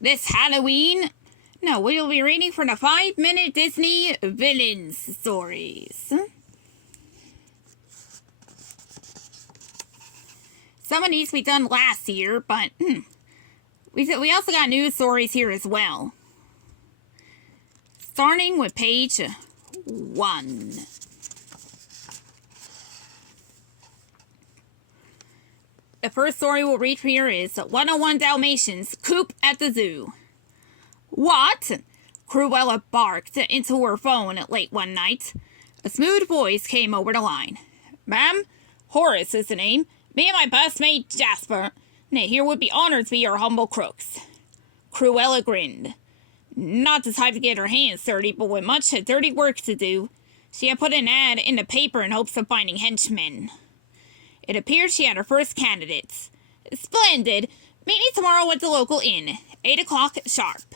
This Halloween, no, we'll be reading from the 5-minute Disney villains stories. Some of these we done last year, but we also got news stories here as well. Starting with page 1. The first story we'll read here is 101 Dalmatians, coup at the zoo. What? Cruella barked into her phone late one night. A smooth voice came over the line. Ma'am, Horace is the name. Me and my best mate Jasper. Nay, here would be honored to be your humble crooks. Cruella grinned. Not the type to get her hands dirty, but with much dirty work to do. She had put an ad in the paper in hopes of finding henchmen. It appeared she had her first candidates. Splendid. Meet me tomorrow at the local inn. 8 o'clock sharp.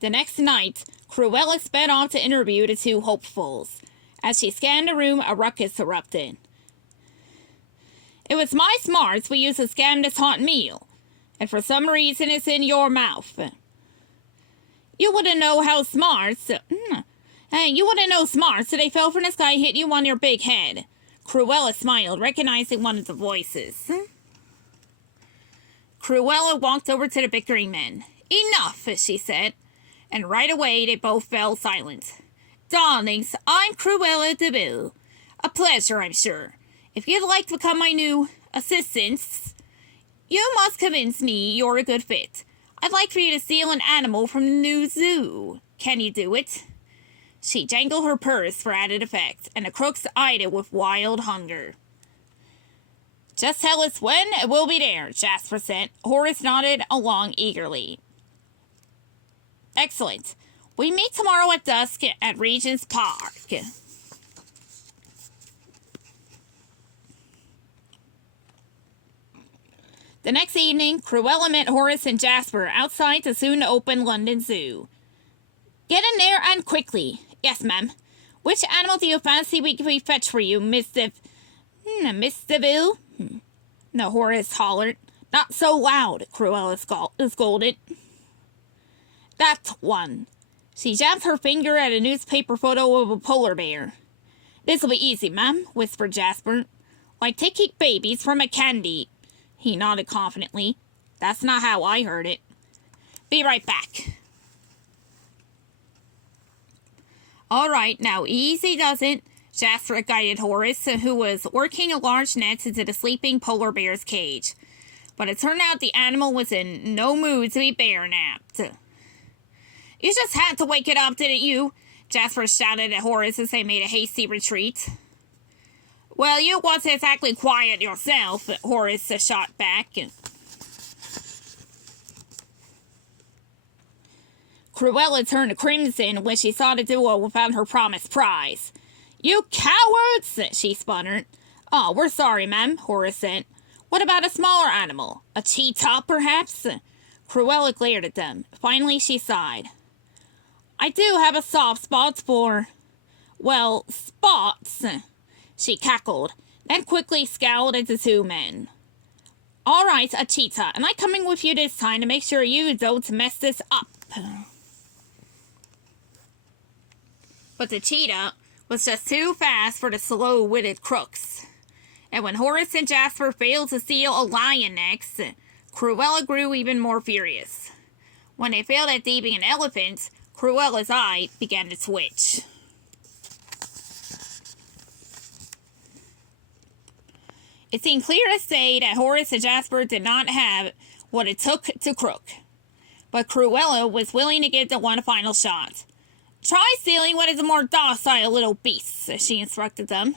The next night, Cruella sped off to interview the two hopefuls. As she scanned the room, a ruckus erupted. It was my smarts we used to scam this hot meal, and for some reason it's in your mouth. You wouldn't know how smarts... You wouldn't know smarts so they fell from the sky and hit you on your big head. Cruella smiled, recognizing one of the voices. Cruella walked over to the bickering men. Enough, she said. And right away they both fell silent. Darlings, I'm Cruella de Vil. A pleasure, I'm sure. If you'd like to become my new assistants, you must convince me you're a good fit. I'd like for you to steal an animal from the new zoo. Can you do it? She jangled her purse for added effect, and the crooks eyed it with wild hunger. Just tell us when, and we'll be there, Jasper said. Horace nodded along eagerly. Excellent. We meet tomorrow at dusk at Regent's Park. The next evening, Cruella met Horace and Jasper outside the soon-to-open London Zoo. Get in there and quickly. Yes, ma'am. Which animal do you fancy we fetch for you, Miss DeVille? No, Horace hollered. Not so loud, Cruella scolded. That one. She jabbed her finger at a newspaper photo of a polar bear. This'll be easy, ma'am, whispered Jasper. Like taking babies from a candy. He nodded confidently. That's not how I heard it. Be right back. All right, now easy does it, Jasper guided Horace, who was working a large net into the sleeping polar bear's cage. But it turned out the animal was in no mood to be bear-napped. You just had to wake it up, didn't you? Jasper shouted at Horace as they made a hasty retreat. Well, you wasn't exactly quiet yourself, Horace shot back. Cruella turned crimson when she saw the duo without her promised prize. You cowards, she sputtered. Oh, we're sorry, ma'am, Horace said. What about a smaller animal? A cheetah, perhaps? Cruella glared at them. Finally, she sighed. I do have a soft spot for... well, spots, she cackled, then quickly scowled at the two men. All right, a cheetah. Am I coming with you this time to make sure you don't mess this up? But the cheetah was just too fast for the slow-witted crooks. And when Horace and Jasper failed to steal a lion next, Cruella grew even more furious. When they failed at thieving an elephant, Cruella's eye began to twitch. It seemed clear as day that Horace and Jasper did not have what it took to crook. But Cruella was willing to give them one final shot. Try stealing what is a more docile little beast, she instructed them.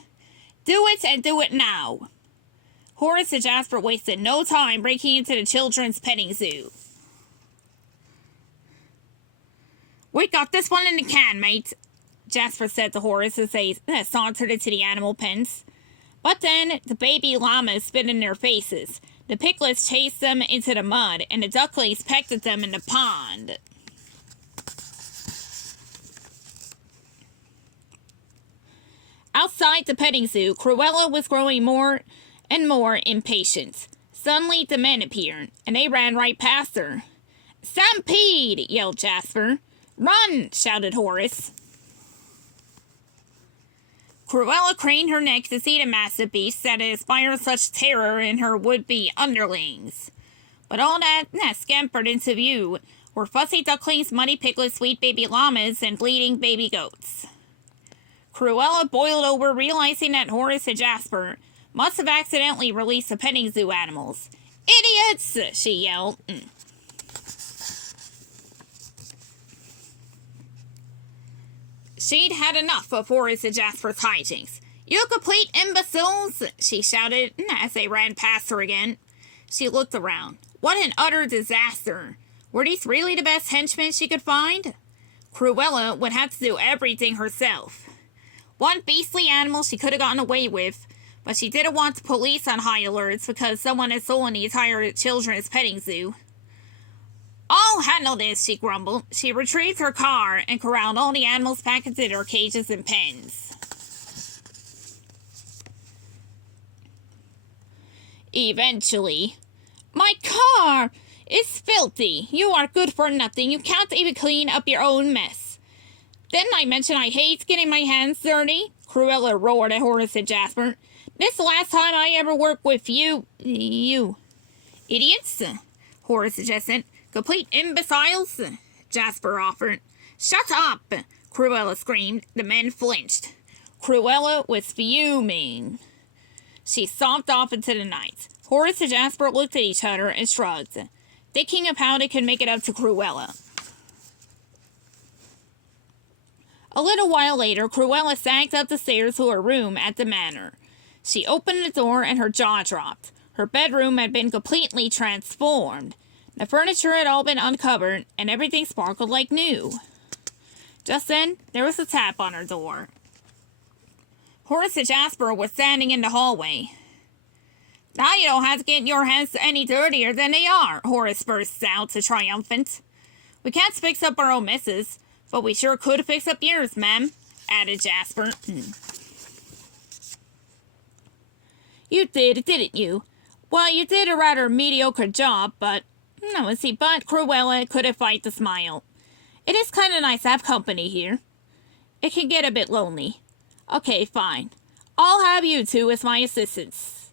Do it, and do it now. Horace and Jasper wasted no time breaking into the children's petting zoo. We got this one in the can, mate, Jasper said to Horace as they sauntered into the animal pens. But then the baby llamas spit in their faces. The piglets chased them into the mud, and the ducklings pecked at them in the pond. Outside the petting zoo, Cruella was growing more and more impatient. Suddenly, the men appeared, and they ran right past her. "Stampede!" yelled Jasper. "Run!" shouted Horace. Cruella craned her neck to see the massive beast that had inspired such terror in her would-be underlings. But all that scampered into view were fussy ducklings, muddy piglets, sweet baby llamas, and bleeding baby goats. Cruella boiled over, realizing that Horace and Jasper must have accidentally released the petting zoo animals. "Idiots!" she yelled. She'd had enough of Horace and Jasper's hijinks. "You complete imbeciles!" she shouted as they ran past her again. She looked around. What an utter disaster! Were these really the best henchmen she could find? Cruella would have to do everything herself. One beastly animal she could have gotten away with, but she didn't want the police on high alerts because someone had stolen the entire children's petting zoo. "I'll handle this," she grumbled. She retrieved her car and corralled all the animals back into their cages and pens. Eventually, "My car! It's filthy! You are good for nothing! You can't even clean up your own mess!" "Didn't I mention I hate getting my hands dirty?" Cruella roared at Horace and Jasper. "This is the last time I ever work with you idiots," Horace suggested. "Complete imbeciles," Jasper offered. "Shut up!" Cruella screamed. The men flinched. Cruella was fuming. She stomped off into the night. Horace and Jasper looked at each other and shrugged, thinking of how they could make it up to Cruella. A little while later, Cruella sagged up the stairs to her room at the manor. She opened the door and her jaw dropped. Her bedroom had been completely transformed. The furniture had all been uncovered, and everything sparkled like new. Just then, there was a tap on her door. Horace and Jasper were standing in the hallway. "Now you don't have to get your hands any dirtier than they are," Horace burst out, triumphant. "We can't fix up our own messes, but we sure could fix up yours, ma'am," added Jasper. "You did, didn't you? Well, you did a rather mediocre job, but Cruella couldn't fight the smile. "It is kind of nice to have company here. It can get a bit lonely. Okay, fine. I'll have you two as my assistants."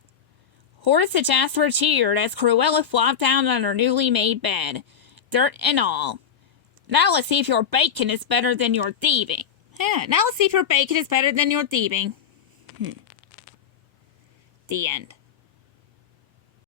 Horace and Jasper cheered as Cruella flopped down on her newly made bed, dirt and all. "Now let's see if your bacon is better than your thieving." Now let's see if your bacon is better than your thieving. The end.